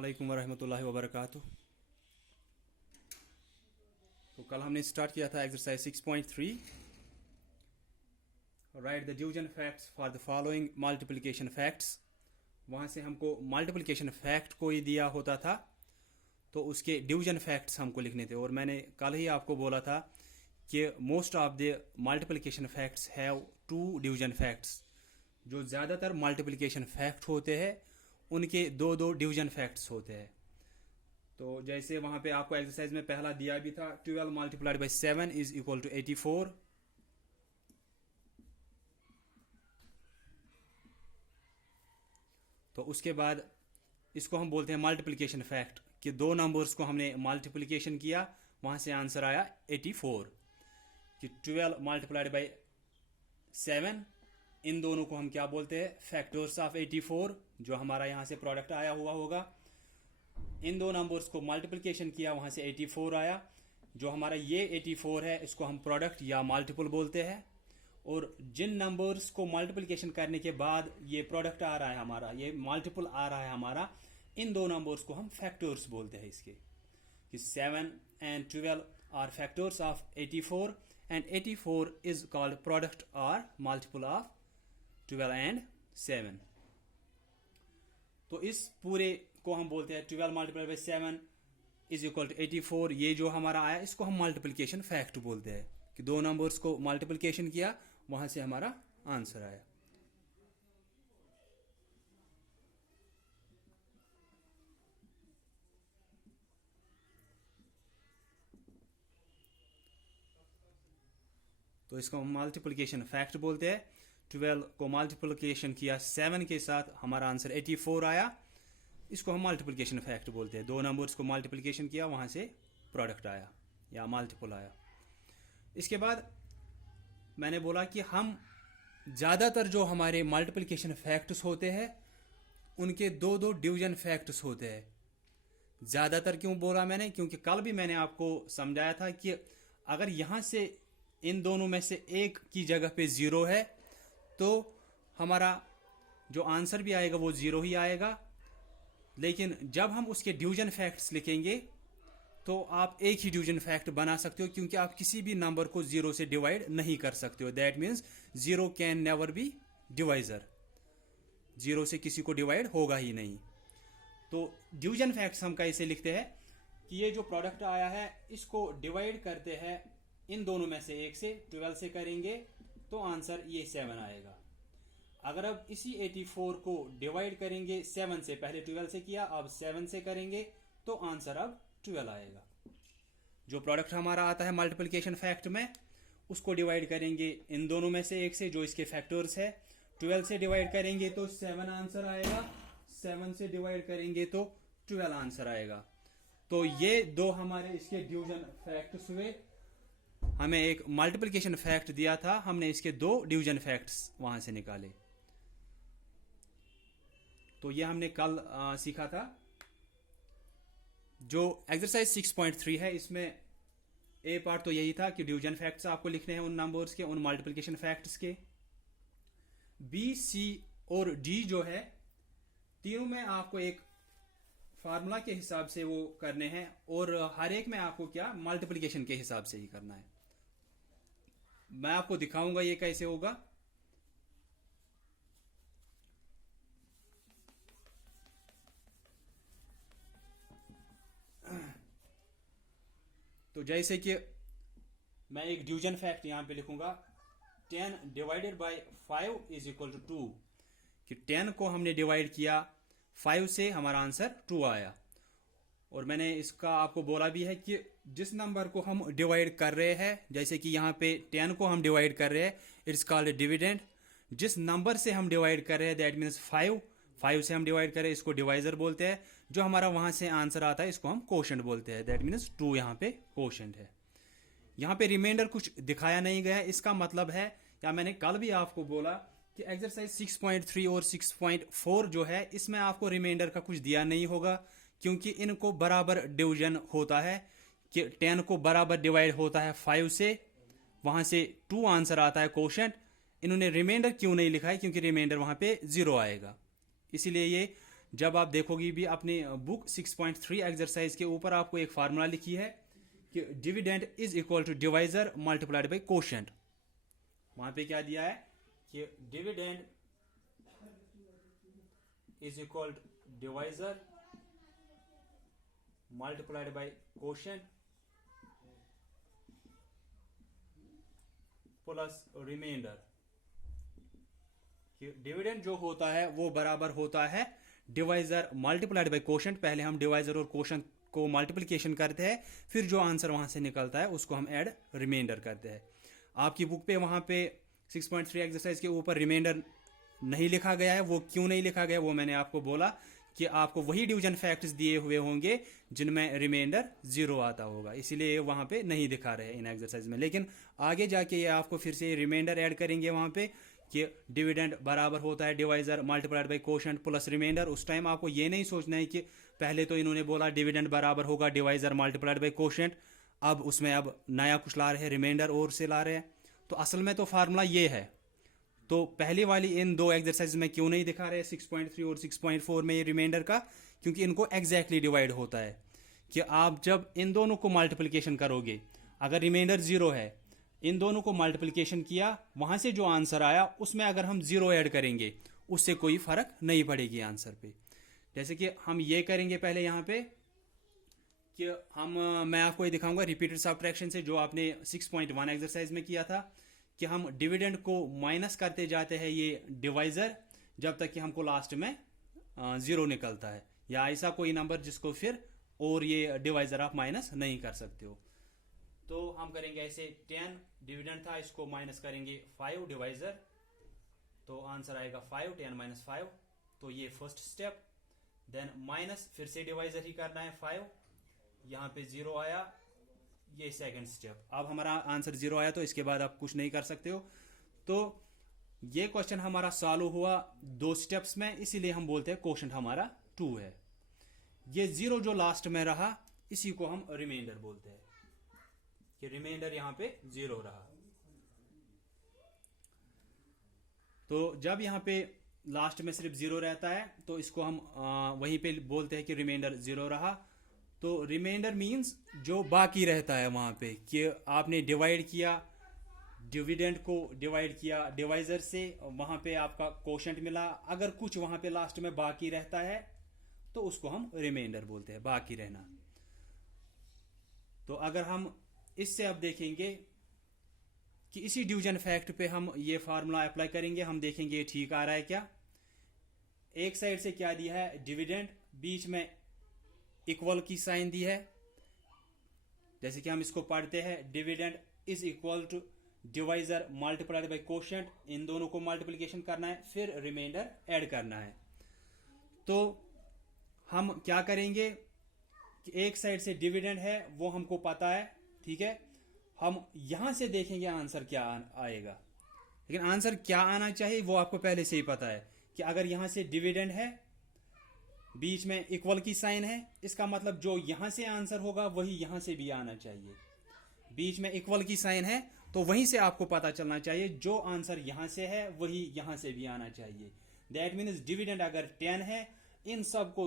अस्सलामुअलैकुम वरहमतुल्लाहि वबरकातुह। तो कल हमने स्टार्ट किया था exercise 6.3, right the division facts for the following multiplication facts. वहाँ से हमको मल्टीप्लिकेशन फैक्ट कोई दिया होता था तो उसके डिवीजन फैक्ट्स हमको लिखने थे। और मैंने कल ही आपको बोला था कि most of the multiplication facts have to division facts. जो ज़्यादातर मल्टीप्लिकेशन फैक्ट होते हैं उनके दो दो डिवीजन फैक्ट्स होते हैं। तो जैसे वहाँ पे आपको एक्सरसाइज में पहला दिया भी था 12 multiplied by 7 is equal to 84। तो उसके बाद इसको हम बोलते हैं मल्टीप्लिकेशन फैक्ट कि दो नंबर्स को हमने मल्टीप्लिकेशन किया, वहाँ से आंसर आया 84। कि 12 मल्टीप्लाइड बाई 7, इन दोनों को हम क्या बोलते हैं, फैक्टर्स ऑफ 84, जो हमारा यहाँ से प्रोडक्ट आया हुआ होगा। इन दो नंबर्स को मल्टीप्लिकेशन किया, वहाँ से 84 आया। जो हमारा ये 84 है इसको हम प्रोडक्ट या मल्टीपल बोलते हैं। और जिन नंबर्स को मल्टीप्लिकेशन करने के बाद ये प्रोडक्ट आ रहा है हमारा, ये मल्टीपल आ रहा है हमारा, इन दो नंबर्स को हम फैक्टर्स बोलते हैं। इसके कि 7 and 12 are factors of 84 and 84 is called product or multiple of 12 and 7। तो इस पूरे को हम बोलते हैं 12 multiply by 7 is equal to 84। ये जो हमारा आया इसको हम मल्टीप्लिकेशन फैक्ट बोलते हैं कि दो नंबर्स को मल्टीप्लिकेशन किया, वहां से हमारा आंसर आया। तो इसको हम मल्टीप्लिकेशन फैक्ट बोलते हैं। 12 को मल्टीप्लिकेशन किया 7 के साथ, हमारा आंसर 84 आया। इसको हम मल्टीप्लिकेशन फैक्ट बोलते हैं। दो नंबर्स को मल्टीप्लिकेशन किया, वहाँ से प्रोडक्ट आया या मल्टीपल आया। इसके बाद मैंने बोला कि हम ज़्यादातर जो हमारे मल्टीप्लिकेशन फैक्ट्स होते हैं उनके दो दो डिवीजन फैक्ट्स होते हैं। ज़्यादातर क्यों बोला मैंने, क्योंकि कल भी मैंने आपको समझाया था कि अगर यहाँ से इन दोनों में से एक की जगह पे 0 है तो हमारा जो आंसर भी आएगा वो 0 ही आएगा। लेकिन जब हम उसके डिवीजन फैक्ट्स लिखेंगे तो आप एक ही डिवीजन फैक्ट बना सकते हो, क्योंकि आप किसी भी नंबर को 0 से डिवाइड नहीं कर सकते हो। That means 0 can never be divisor. 0 से किसी को डिवाइड होगा ही नहीं। तो डिवीजन फैक्ट्स हम कैसे लिखते हैं कि ये जो प्रोडक्ट आया है इसको डिवाइड करते हैं इन दोनों में से एक से, 12 से करेंगे तो आंसर ये 7 आएगा। अगर अब इसी 84 को डिवाइड करेंगे 7 से, पहले 12 से किया, अब 7 से करेंगे तो आंसर अब 12 आएगा। जो प्रोडक्ट हमारा आता है मल्टीप्लिकेशन फैक्ट में, उसको डिवाइड करेंगे इन दोनों में से एक से, जो इसके फैक्टर्स है। 12 से डिवाइड करेंगे तो 7 आंसर आएगा, 7 से डिवाइड करेंगे तो 12 आंसर आएगा। तो ये दो हमारे इसके डिवीजन फैक्ट्स हुए। हमें एक मल्टीप्लिकेशन फैक्ट दिया था, हमने इसके दो डिवीजन फैक्ट्स वहां से निकाले। तो ये हमने कल सीखा था। जो एक्सरसाइज 6.3 है इसमें ए पार्ट तो यही था कि डिवीजन फैक्ट्स आपको लिखने हैं उन नंबर्स के, उन मल्टीप्लिकेशन फैक्ट्स के। बी, सी और डी जो है, तीनों में आपको एक फार्मूला के हिसाब से वो करने हैं और हर एक में आपको क्या, मल्टीप्लिकेशन के हिसाब से ही करना है। मैं आपको दिखाऊंगा ये कैसे होगा। तो जैसे कि मैं एक डिवीजन फैक्ट यहां पे लिखूंगा, 10 divided by 5 is equal to 2। कि 10 को हमने डिवाइड किया 5 से, हमारा आंसर 2 आया। और मैंने इसका आपको बोला भी है कि जिस नंबर को हम डिवाइड कर रहे हैं, जैसे कि यहाँ पे 10 को हम डिवाइड कर रहे हैं, इट्स कॉल्ड डिविडेंड। जिस नंबर से हम डिवाइड कर रहे हैं दैट मीन्स 5 से हम डिवाइड कर रहे हैं, इसको डिवाइजर बोलते हैं। जो हमारा वहां से आंसर आता है इसको हम कोशेंट बोलते हैं। दैट मीन्स 2 यहाँ पे कोशेंट है। यहाँ पे रिमाइंडर कुछ दिखाया नहीं गया है। इसका मतलब है, या मैंने कल भी आपको बोला कि एक्सरसाइज 6.3 और 6.4 जो है इसमें आपको रिमाइंडर का कुछ दिया नहीं होगा, क्योंकि इनको बराबर डिवीजन होता है। कि 10 को बराबर डिवाइड होता है 5 से, वहां से 2 आंसर आता है कोशेंट। इन्होंने रिमाइंडर क्यों नहीं लिखा है, क्योंकि रिमाइंडर वहां पे 0 आएगा। इसीलिए ये जब आप देखोगे भी अपने बुक 6.3 एक्सरसाइज के ऊपर आपको एक फार्मूला लिखी है कि dividend is equal to divisor multiplied by quotient. वहां पे क्या दिया है कि dividend is equal to divisor multiplied by quotient plus remainder. Dividend जो होता है वो बराबर होता है डिवाइजर मल्टीप्लाइड बाई कोशेंट। पहले हम डिवाइजर और कोशेंट को मल्टीप्लिकेशन करते हैं, फिर जो आंसर वहां से निकलता है उसको हम ऐड रिमाइंडर करते हैं। आपकी बुक पे वहां पे 6.3 एक्सरसाइज के ऊपर रिमाइंडर नहीं लिखा गया है। वो क्यों नहीं लिखा गया वो मैंने आपको बोला कि आपको वही डिवीजन फैक्ट्स दिए हुए होंगे जिनमें रिमाइंडर 0 आता होगा, इसीलिए वहां पे नहीं दिखा रहे इन एक्सरसाइज में। लेकिन आगे जाके ये आपको फिर से रिमाइंडर ऐड करेंगे वहां पे कि डिविडेंड बराबर होता है divisor multiplied by quotient plus remainder. उस टाइम आपको ये नहीं सोचना है कि पहले तो इन्होंने बोला डिविडेंड बराबर होगा डिवाइजर मल्टीप्लाइड बाई कोशेंट, अब उसमें अब नया कुछ ला रहे हैं, रिमाइंडर और से ला रहे हैं। तो असल में तो फार्मूला ये है। तो पहली वाली इन दो एक्सरसाइज में क्यों नहीं दिखा रहे 6.3 और 6.4 में ये रिमाइंडर का, क्योंकि इनको एग्जैक्टली डिवाइड होता है कि आप जब इन दोनों को मल्टीप्लिकेशन करोगे, अगर रिमाइंडर 0 है, इन दोनों को मल्टीप्लिकेशन किया, वहां से जो आंसर आया उसमें अगर हम 0 ऐड करेंगे उससे कोई फर्क नहीं पड़ेगी आंसर पे। जैसे कि हम ये करेंगे पहले यहाँ पे कि मैं आपको ये दिखाऊंगा रिपीटेड सब्ट्रैक्शन से जो आपने 6.1 एक्सरसाइज में किया था कि हम डिविडेंड को माइनस करते जाते हैं ये डिवाइजर जब तक कि हमको लास्ट में 0 निकलता है, या ऐसा कोई नंबर जिसको फिर और ये डिवाइजर आप माइनस नहीं कर सकते हो। तो हम करेंगे ऐसे 10 डिविडेंड था, इसको माइनस करेंगे 5 डिवाइजर, तो आंसर आएगा 5, 10 माइनस 5। तो ये फर्स्ट स्टेप। देन माइनस फिर से डिवाइजर ही करना है 5, यहाँ पे 0 आया, ये सेकंड स्टेप। अब हमारा आंसर 0 आया तो इसके बाद आप कुछ नहीं कर सकते हो। तो ये क्वेश्चन हमारा सॉल्व हुआ 2 स्टेप्स में, इसीलिए हम बोलते हैं क्वेश्चन हमारा 2 है। ये 0 जो लास्ट में रहा इसी को हम रिमाइंडर बोलते हैं कि रिमाइंडर यहां पे 0 रहा। तो जब यहां पे लास्ट में सिर्फ 0 रहता है तो इसको हम वहीं पे बोलते हैं कि रिमाइंडर 0 रहा। तो रिमाइंडर मींस जो बाकी रहता है वहां पे कि आपने डिवाइड किया, डिविडेंड को डिवाइड किया डिवाइजर से, वहां पे आपका कोशेंट मिला, अगर कुछ वहां पे लास्ट में बाकी रहता है तो उसको हम रिमाइंडर बोलते हैं, बाकी रहना। तो अगर हम इससे अब देखेंगे कि इसी डिवीजन फैक्ट पे हम ये फार्मूला अप्लाई करेंगे, हम देखेंगे ये ठीक आ रहा है क्या। एक साइड से क्या दिया है डिविडेंड, बीच में इक्वल की साइन दी है, जैसे कि हम इसको पढ़ते हैं dividend is equal to divisor multiplied by quotient, इन दोनों को मल्टीप्लिकेशन करना है, फिर रिमाइंडर ऐड करना है। तो हम क्या करेंगे कि एक साइड से डिविडेंड है वो हमको पता है, ठीक है, हम यहां से देखेंगे आंसर क्या आएगा। लेकिन आंसर क्या आना चाहिए वो आपको पहले से ही पता है कि अगर यहां से डिविडेंड है, बीच में इक्वल की साइन है, इसका मतलब जो यहां से आंसर होगा वही यहां से भी आना चाहिए। बीच में इक्वल की साइन है तो वहीं से आपको पता चलना चाहिए जो आंसर यहां से है वही यहां से भी आना चाहिए। दैट मीन्स डिविडेंड अगर 10 है, इन सब को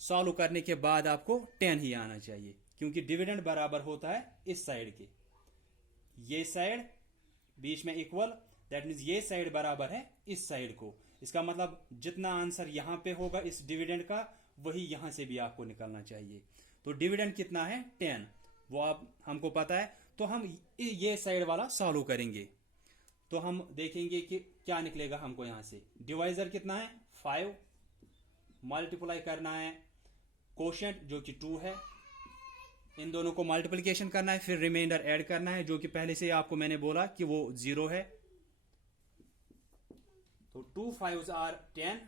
सॉल्व करने के बाद आपको 10 ही आना चाहिए, क्योंकि डिविडेंड बराबर होता है इस साइड के, ये साइड बीच में इक्वल, दैट मीन्स ये साइड बराबर है इस साइड को। इसका मतलब जितना आंसर यहां पे होगा इस डिविडेंड का वही यहां से भी आपको निकलना चाहिए। तो डिविडेंड कितना है 10, वो आप हमको पता है, तो हम ये साइड वाला सॉल्व करेंगे। तो हम देखेंगे कि क्या निकलेगा हमको यहां से। डिवाइजर कितना है 5, मल्टीप्लाई करना है कोशेंट जो कि 2 है, इन दोनों को मल्टीप्लिकेशन करना है, फिर रिमाइंडर ऐड करना है जो कि पहले से आपको मैंने बोला कि वो 0 है। तो 2 5s are 10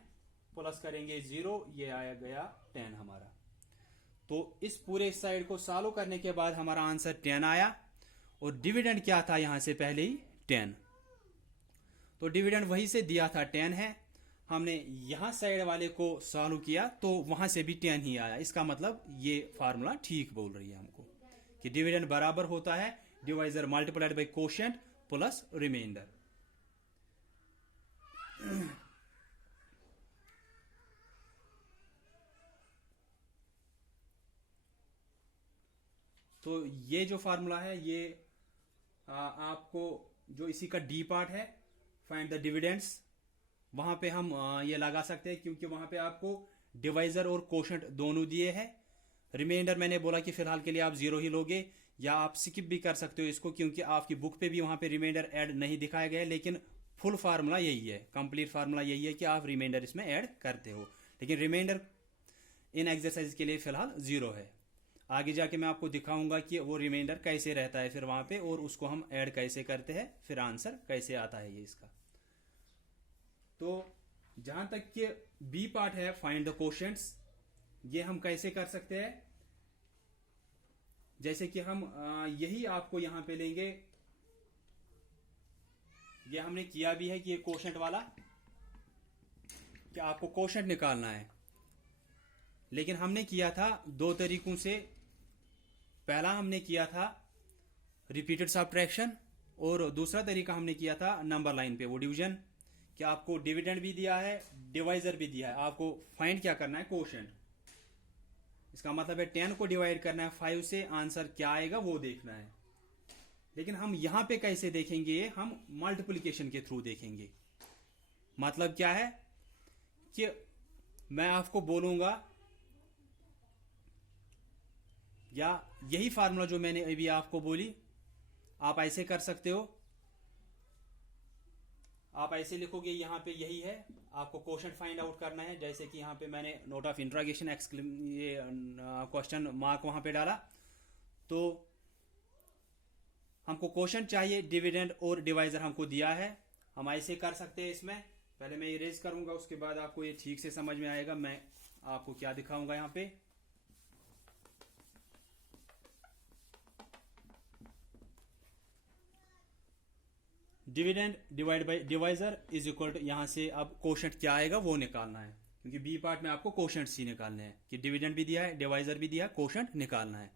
प्लस करेंगे 0, ये आया गया 10 हमारा। तो इस पूरे साइड को सॉल्व करने के बाद हमारा आंसर 10 आया, और डिविडेंड क्या था यहां से पहले ही 10, तो डिविडेंड वहीं से दिया था 10 है, हमने यहां साइड वाले को सॉल्व किया तो वहां से भी 10 ही आया। इसका मतलब ये फार्मूला ठीक बोल रही है हमको कि डिविडेंड बराबर होता है divisor multiplied by quotient plus remainder. तो ये जो फार्मूला है ये आपको जो इसी का डी पार्ट है, फाइंड द डिविडेंड्स, वहां पे हम ये लगा सकते हैं क्योंकि वहां पे आपको डिवाइजर और कोशेंट दोनों दिए हैं। रिमाइंडर मैंने बोला कि फिलहाल के लिए आप 0 ही लोगे, या आप स्किप भी कर सकते हो इसको क्योंकि आपकी बुक पे भी वहां पे रिमाइंडर ऐड नहीं दिखाया गया है, लेकिन फुल फार्मूला यही है, कंप्लीट फार्मूला यही है कि आप रिमाइंडर इसमें ऐड करते हो। लेकिन रिमाइंडर इन एक्सरसाइज के लिए फिलहाल 0 है। आगे जाके मैं आपको दिखाऊंगा कि वो रिमाइंडर कैसे रहता है फिर वहां पे, और उसको हम ऐड कैसे करते हैं, फिर आंसर कैसे आता है ये इसका। तो जहां तक कि बी पार्ट है, फाइंड द कोशेंट्स, ये हम कैसे कर सकते हैं। जैसे कि हम यही आपको यहां पे लेंगे, ये हमने किया भी है कि ये कोशेंट वाला, कि आपको कोशेंट निकालना है, लेकिन हमने किया था 2 तरीकों से। पहला हमने किया था रिपीटेड सब्ट्रैक्शन, और दूसरा तरीका हमने किया था नंबर लाइन पे वो डिवीजन, कि आपको डिविडेंड भी दिया है, डिवाइजर भी दिया है, आपको फाइंड क्या करना है, कोशेंट। इसका मतलब है 10 को डिवाइड करना है 5 से, आंसर क्या आएगा वो देखना है। लेकिन हम यहां पे कैसे देखेंगे, ये हम मल्टीप्लिकेशन के थ्रू देखेंगे। मतलब क्या है कि मैं आपको बोलूंगा, या यही फार्मूला जो मैंने अभी आपको बोली, आप ऐसे कर सकते हो। आप ऐसे लिखोगे, यहां पे यही है, आपको क्वेश्चन फाइंड आउट करना है। जैसे कि यहां पे मैंने नोट ऑफ इंट्रोगेशन ये क्वेश्चन मार्क वहां पे डाला, तो हमको क्वेश्चन चाहिए, डिविडेंड और डिवाइजर हमको दिया है। हम ऐसे कर सकते हैं इसमें। पहले मैं इरेज करूंगा, उसके बाद आपको ये ठीक से समझ में आएगा। मैं आपको क्या दिखाऊंगा यहां पे, dividend divide by divisor is equal to, यहां से अब कोशेंट क्या आएगा वो निकालना है, क्योंकि बी पार्ट में आपको कोशेंट ही निकालने हैं कि डिविडेंड भी दिया है, डिवाइजर भी दिया है, कोशेंट निकालना है।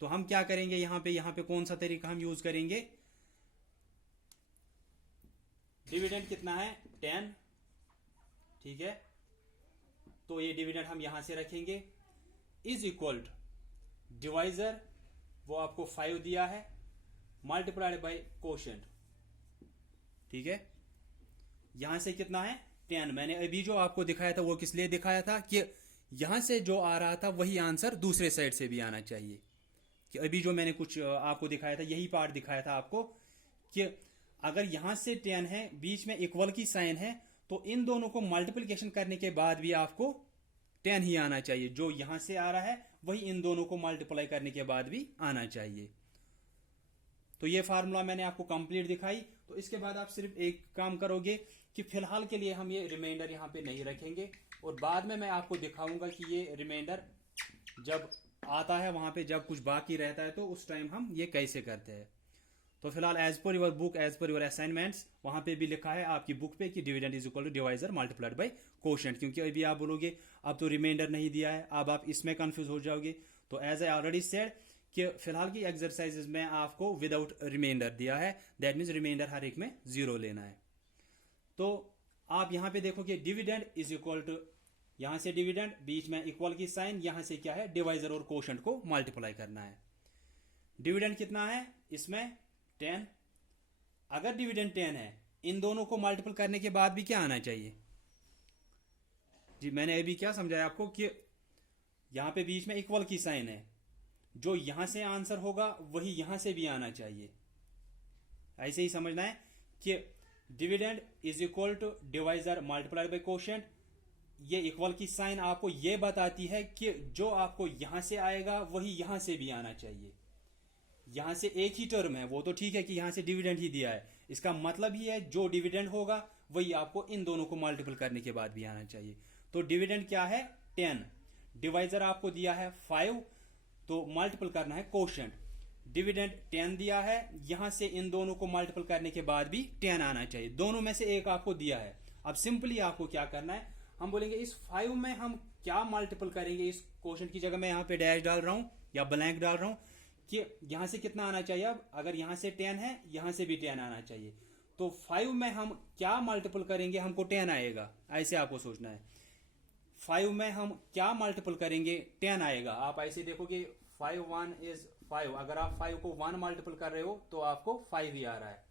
तो हम क्या करेंगे यहां पे कौन सा तरीका हम यूज करेंगे। डिविडेंड कितना है 10, ठीक है, तो ये डिविडेंड हम यहां से रखेंगे, इज इक्वल टू डिवाइजर, वो आपको 5 दिया है, मल्टीप्लाइड बाय कोशेंट, ठीक है। यहां से कितना है 10। मैंने अभी जो आपको दिखाया था वो किस लिए दिखाया था, कि यहां से जो आ रहा था वही आंसर दूसरे साइड से भी आना चाहिए। कि अभी जो मैंने कुछ आपको दिखाया था, यही पार्ट दिखाया था आपको, कि अगर यहां से 10 है, बीच में इक्वल की साइन है, तो इन दोनों को मल्टीप्लिकेशन करने के बाद भी आपको 10 ही आना चाहिए। जो यहां से आ रहा है वही इन दोनों को मल्टीप्लाई करने के बाद भी आना चाहिए। तो ये फार्मूला मैंने आपको कंप्लीट दिखाई। तो इसके बाद आप सिर्फ एक काम करोगे कि फिलहाल के लिए हम ये रिमाइंडर यहां पे नहीं रखेंगे, और बाद में मैं आपको दिखाऊंगा कि ये रिमाइंडर जब आता है वहां पे, जब कुछ बाकी रहता है, तो उस टाइम हम ये कैसे करते हैं। तो फिलहाल as per your book, as per your assignments, वहां पे भी लिखा है आपकी बुक पे कि dividend is equal to divisor multiplied by quotient. क्योंकि अभी आप बोलोगे अब तो रिमाइंडर नहीं दिया है, अब आप इसमें कंफ्यूज हो जाओगे। तो एज आई ऑलरेडी सेड कि फिलहाल की एक्सरसाइजेज में आपको विदाउट रिमाइंडर दिया है, दैट मीन्स रिमाइंडर हर एक में 0 लेना है। तो आप यहां पे देखोगे डिविडेंड इज इक्वल टू, यहां से डिविडेंड, बीच में इक्वल की साइन, यहां से क्या है डिवाइजर और कोशेंट को मल्टीप्लाई करना है। डिविडेंड कितना है इसमें 10। अगर डिविडेंड 10 है, इन दोनों को मल्टीपल करने के बाद भी क्या आना चाहिए जी। मैंने अभी क्या समझाया आपको कि यहां पे बीच में इक्वल की साइन है, जो यहां से आंसर होगा वही यहां से भी आना चाहिए। ऐसे ही समझना है कि dividend is equal to divisor multiplied by quotient. ये इक्वल की साइन आपको ये बताती है कि जो आपको यहां से आएगा वही यहां से भी आना चाहिए। यहां से एक ही टर्म है, वो तो ठीक है कि यहां से डिविडेंड ही दिया है, इसका मतलब ही है जो डिविडेंड होगा वही आपको इन दोनों को मल्टीपल करने के बाद भी आना चाहिए। तो डिविडेंड क्या है 10, डिवाइजर आपको दिया है 5, तो मल्टीपल करना है कोशेंट। डिविडेंड 10 दिया है, यहां से इन दोनों को मल्टीपल करने के बाद भी 10 आना चाहिए। दोनों में से एक आपको दिया है। अब सिंपली आपको क्या करना है, हम बोलेंगे इस 5 में हम क्या मल्टीपल करेंगे। इस क्वेश्चन की जगह मैं यहां पे डैश डाल रहा हूं या ब्लैंक डाल रहा हूं कि यहां से कितना आना चाहिए। अब अगर यहां से 10 है, यहां से भी 10 आना चाहिए। तो 5 में हम क्या मल्टीपल करेंगे, हमको 10 आएगा, ऐसे आपको सोचना है। 5 में हम क्या मल्टीपल करेंगे 10 आएगा। आप ऐसे देखोगे 5 1 इज 5, अगर आप 5 को 1 मल्टीपल कर रहे हो तो आपको 5 ही आ रहा है।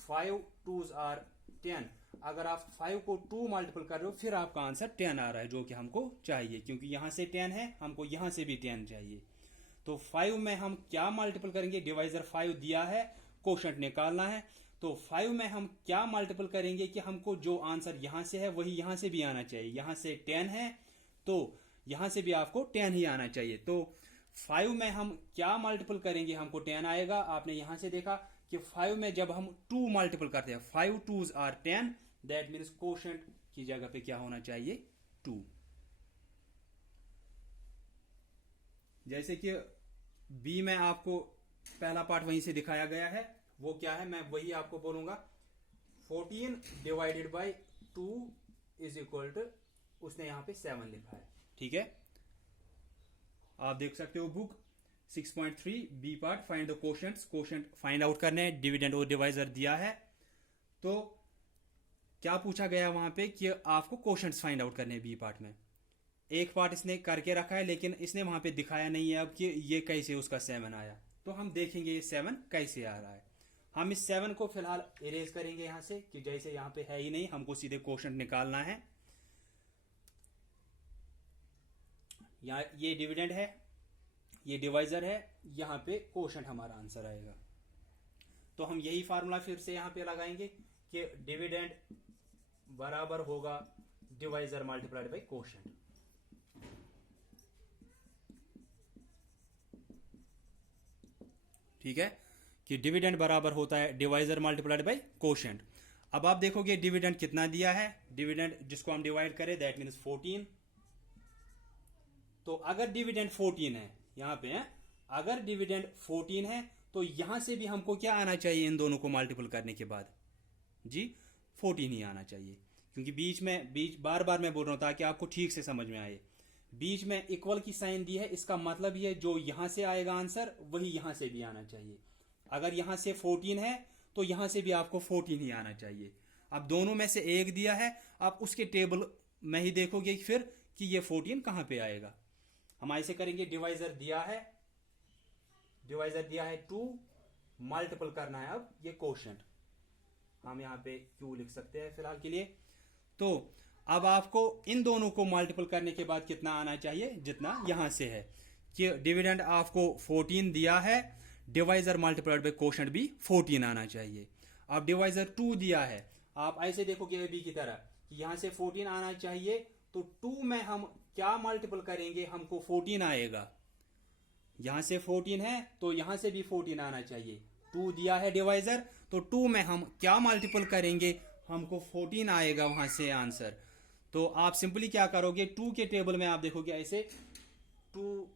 5 2s आर 10, अगर आप 5 को 2 मल्टीपल कर रहे हो फिर आपका आंसर 10 आ रहा है, जो कि हमको चाहिए, क्योंकि यहां से 10 है, हमको यहां से भी 10 चाहिए। तो 5 में हम क्या मल्टीपल करेंगे, डिवाइजर 5 दिया है, कोशेंट निकालना है, तो 5 में हम क्या मल्टीपल करेंगे कि हमको जो आंसर यहां से है वही यहां से भी आना चाहिए। यहां से 10 है तो यहां से भी आपको 10 ही आना चाहिए। तो 5 में हम क्या मल्टीपल करेंगे, हमको 10 आएगा। आपने यहां से देखा कि 5 में जब हम 2 मल्टीपल करते हैं, 5 2s are 10, that means quotient की जगह पे क्या होना चाहिए, 2। जैसे कि बी में आपको पहला पार्ट वहीं से दिखाया गया है, वो क्या है मैं वही आपको बोलूंगा। 14 divided by 2 is equal to, उसने यहां पे 7 लिखा है, ठीक है। आप देख सकते हो book 6.3 B part, find the quotients, quotient find out करने, डिविडेंड और डिवाइजर दिया है। तो क्या पूछा गया वहां पे कि आपको कोशेंट्स फाइंड आउट करने बी पार्ट में। एक पार्ट इसने करके रखा है लेकिन इसने वहां पे दिखाया नहीं है अब कि ये कैसे उसका 7 आया। तो हम देखेंगे ये 7 कैसे आ रहा है। हम इस 7 को फिलहाल इरेज करेंगे यहां से, कि जैसे यहां पे है ही नहीं, हमको सीधे कोशेंट निकालना है। यहाँ ये डिविडेंड है, ये डिवाइजर है, यहां पे कोशेंट हमारा आंसर आएगा। तो हम यही फार्मूला फिर से यहां पे लगाएंगे कि डिविडेंड बराबर होगा डिवाइजर मल्टीप्लाइड बाई कोशेंट। ठीक है, कि डिविडेंड बराबर होता है डिवाइजर मल्टीप्लाइड बाई कोशेंट। अब आप देखोगे डिविडेंड कितना दिया है, डिविडेंड जिसको हम डिवाइड करें दैट मीन्स 14। तो अगर डिविडेंड 14 है, यहां पे है, अगर डिविडेंड 14 है तो यहां से भी हमको क्या आना चाहिए, इन दोनों को मल्टीपल करने के बाद जी 14 ही आना चाहिए। क्योंकि बीच बार बार मैं बोल रहा हूं ताकि आपको ठीक से समझ में आए, बीच में इक्वल की साइन दी है, इसका मतलब ये जो यहां से आएगा आंसर वही यहां से भी आना चाहिए। अगर यहां से 14 है तो यहां से भी आपको 14 ही आना चाहिए। अब दोनों में से एक दिया है, आप उसके टेबल में ही देखोगे फिर कि ये 14 कहां पे आएगा। हम ऐसे करेंगे, डिवाइजर दिया है, डिवाइजर दिया है 2, मल्टीपल करना है अब ये कोशेंट, हम यहां पे क्यू लिख सकते हैं फिलहाल के लिए। तो अब आपको इन दोनों को मल्टीपल करने के बाद कितना आना चाहिए, जितना यहां से है, कि डिविडेंड आपको 14 दिया है, डिवाइजर मल्टीप्लाइड बाय कोशेंट भी 14 आना चाहिए। अब डिवाइजर 2 दिया है, आप ऐसे देखोगे बी की तरह कि यहां से 14 आना चाहिए, तो 2 में हम क्या मल्टीपल करेंगे, हमको 14 आएगा। यहां से 14 है तो यहां से भी 14 आना चाहिए। 2 दिया है डिवाइजर, तो 2 में हम क्या मल्टीपल करेंगे, हमको 14 आएगा वहां से आंसर। तो आप सिंपली क्या करोगे, 2 के टेबल में आप देखोगे ऐसे 2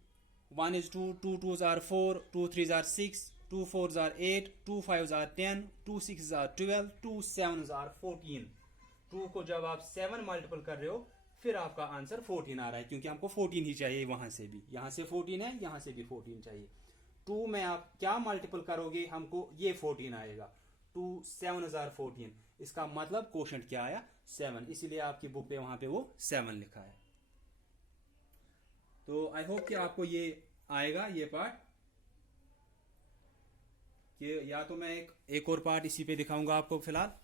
1 is 2, 2 2s are 4, 2 3s are 6, 2 4s are 8, 2 5s are 10, 2 6s are 12, 2 7s are 14। 2 को जब आप 7 मल्टीपल कर रहे हो फिर आपका आंसर 14 आ रहा है, क्योंकि हमको 14 ही चाहिए वहां से भी, यहां से 14 है, यहां से भी 14 चाहिए। 2 में आप क्या मल्टीपल करोगे, हमको ये 14 आएगा। 2 7s are 14, इसका मतलब कोशेंट क्या आया, 7, इसीलिए आपकी बुक पे वहां पे वो 7 लिखा है। तो आई होप कि आपको ये आएगा ये पार्ट, कि या तो मैं एक और पार्ट इसी पे दिखाऊंगा आपको फिलहाल।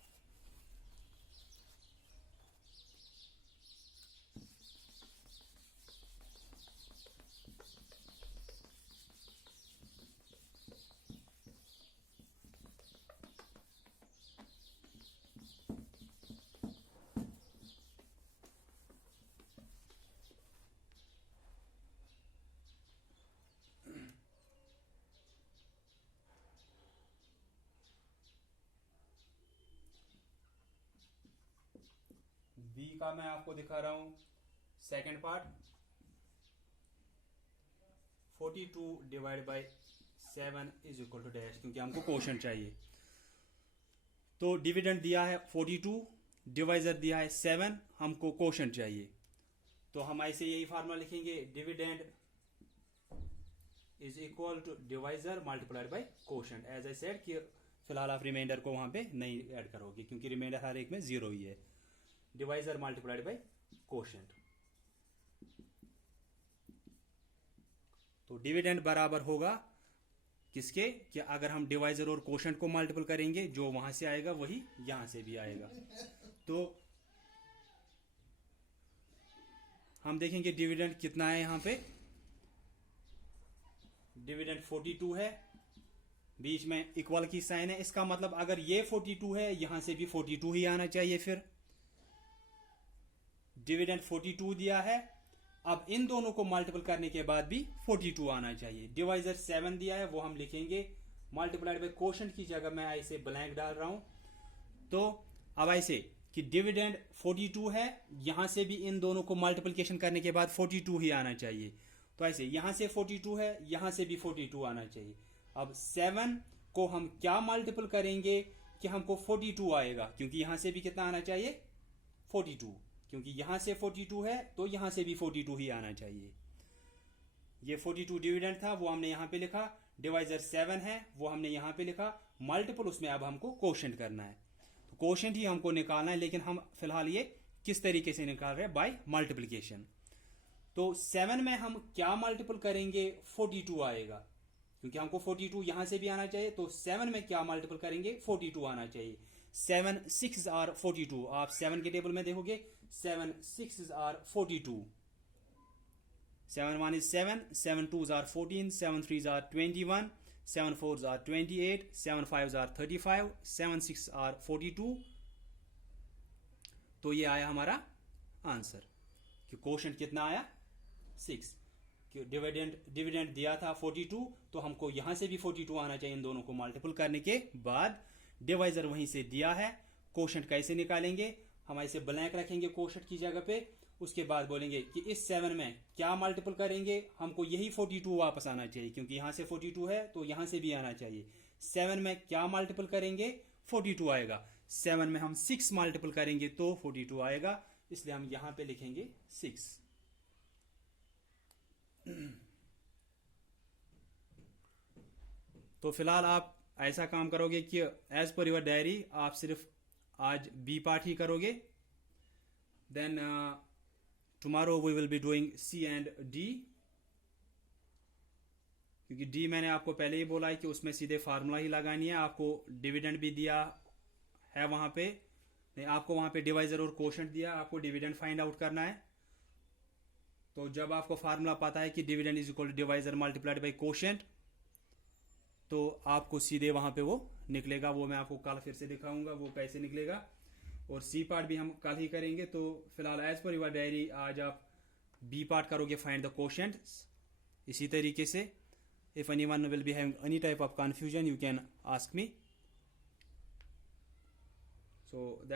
बी का मैं आपको दिखा रहा हूं second part, 42 divide by 7 is equal to dash, क्योंकि हमको कोशेंट चाहिए। तो डिविडेंड दिया है 42, डिवाइजर दिया है 7, हमको कोशेंट चाहिए। तो हम ऐसे यही फार्मूला लिखेंगे, dividend is equal to divisor multiplied by quotient. As I said कि फिलहाल आप रिमाइंडर को वहां पे नहीं ऐड करोगे, क्योंकि रिमाइंडर हर एक में 0 ही है। डिवाइजर मल्टीप्लाइड बाय कोशेंट, तो डिविडेंड बराबर होगा किसके, कि अगर हम डिवाइजर और कोशेंट को मल्टीपल करेंगे जो वहां से आएगा वही यहां से भी आएगा। तो हम देखेंगे डिविडेंड कितना है, यहां पे डिविडेंड 42 है, बीच में इक्वल की साइन है, इसका मतलब अगर ये 42 है यहां से भी 42 ही आना चाहिए। फिर डिविडेंड 42 दिया है, अब इन दोनों को मल्टीपल करने के बाद भी 42 आना चाहिए। डिवाइजर 7 दिया है, वो हम लिखेंगे मल्टीप्लाइड बाय कोशेंट की जगह मैं ऐसे ब्लैंक डाल रहा हूं। तो अब ऐसे कि डिविडेंड 42 है, यहां से भी इन दोनों को मल्टीप्लिकेशन करने के बाद 42 ही आना चाहिए। तो ऐसे यहां से 42 है, यहां से भी 42 आना चाहिए। अब 7 को हम क्या मल्टीपल करेंगे कि हमको 42 आएगा, क्योंकि यहां से भी कितना आना चाहिए 42, क्योंकि यहां से 42 है तो यहां से भी 42 ही आना चाहिए। ये 42 डिविडेंड था, वो हमने यहां पे लिखा। डिवाइजर 7 है, वो हमने यहां पे लिखा। मल्टीपल उसमें अब हमको कोशेंट करना है, तो कोशेंट ही हमको निकालना है, लेकिन हम फिलहाल ये किस तरीके से निकाल रहे हैं, बाय मल्टीप्लिकेशन। तो 7 में हम क्या मल्टीपल करेंगे, 42 आएगा, क्योंकि हमको 42 यहां से भी आना चाहिए। तो 7 में क्या मल्टीपल करेंगे, 42 आना चाहिए। 7 6 आर 42, आप 7 के टेबल में देखोगे 7 6 are 42, 7 1 is 7, 7 2s are 14, 7 3s are 21, 7 4s are 28, 7 5s are 35, 7 6 are 42। तो ये आया हमारा आंसर कि कोशेंट कितना आया 6। डिविडेंड दिया था 42, तो हमको यहां से भी 42 आना चाहिए इन दोनों को मल्टीपल करने के बाद। डिवाइजर वहीं से दिया है, कोशेंट कैसे निकालेंगे, हम ऐसे ब्लैंक रखेंगे कोशेंट की जगह पे। उसके बाद बोलेंगे कि इस 7 में क्या मल्टीपल करेंगे, हमको यही 42 वापस आना चाहिए, क्योंकि यहां से 42 है तो यहां से भी आना चाहिए। 7 में क्या मल्टीपल करेंगे, 42 आएगा। 7 में हम 6 मल्टीपल करेंगे तो 42 आएगा, इसलिए हम यहां पे लिखेंगे 6। तो फिलहाल आप ऐसा काम करोगे कि एज पर योर डायरी आप सिर्फ आज बी पार्ट ही करोगे, then tomorrow we will be doing C and D, क्योंकि डी मैंने आपको पहले ही बोला है कि उसमें सीधे फार्मूला ही लगानी है। आपको डिविडेंड भी दिया है वहां पे, नहीं आपको वहां पे डिवाइजर और कोशेंट दिया, आपको डिविडेंड फाइंड आउट करना है। तो जब आपको फार्मूला पता है कि dividend is equal to divisor multiplied by quotient, तो आपको सीधे वहां पे वो निकलेगा। वो मैं आपको कल फिर से दिखाऊंगा वो कैसे निकलेगा, और सी पार्ट भी हम कल ही करेंगे। तो फिलहाल एज पर योर डायरी आज आप बी पार्ट करोगे, फाइंड द कोशेंट। इसी तरीके से if anyone will be having any type of confusion you can ask me. So that